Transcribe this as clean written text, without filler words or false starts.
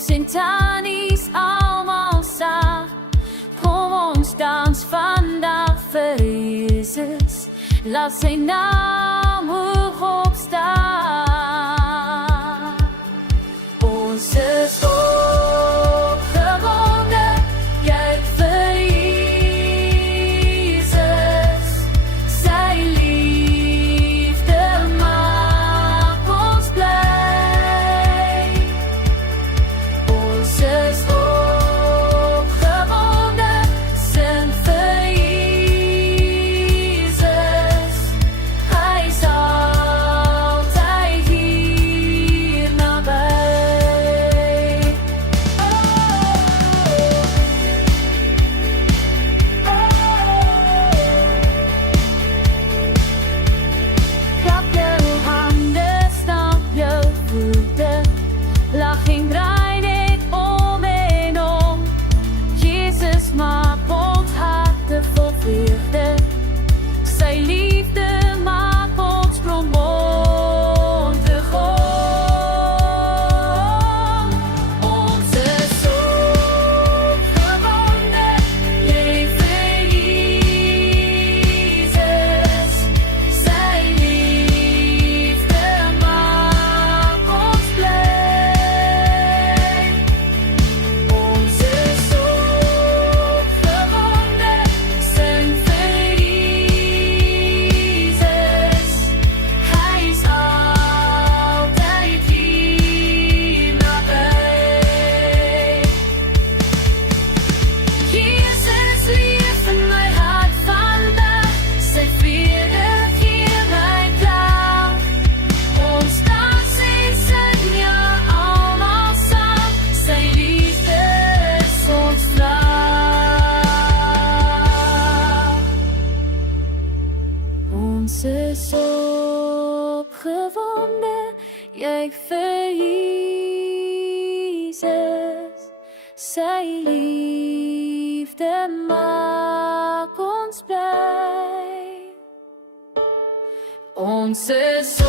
Ons en tannies almal saam, kom ons dans vandag vir Jesus, laat sy naam hoog opstaan. Ons is opgewonde, juig vir Jesus, sy liefde maak ons bly. Ons is opgewonde, sing vir Jesus, hy is altyd hier naby. Klap jou hande, stamp jou voete, lach en draai net om en om. Jesus maak ons harte vol vreugde, sy liefde maak ons blommondig om. Ons is opgewonde, juig vir Jesus, sy liefde maak ons bly. Ons is opgewonde, sing vir Jesus, hy is altyd hier naby. Jesus leef in my hart vandag, sy vrede gee my krag. Ons dans en sing ja almal saam, sy liefde is ons vlag. Ons is opgewonde, juig vir Jesus, sy liefde maak ons bly. Ons is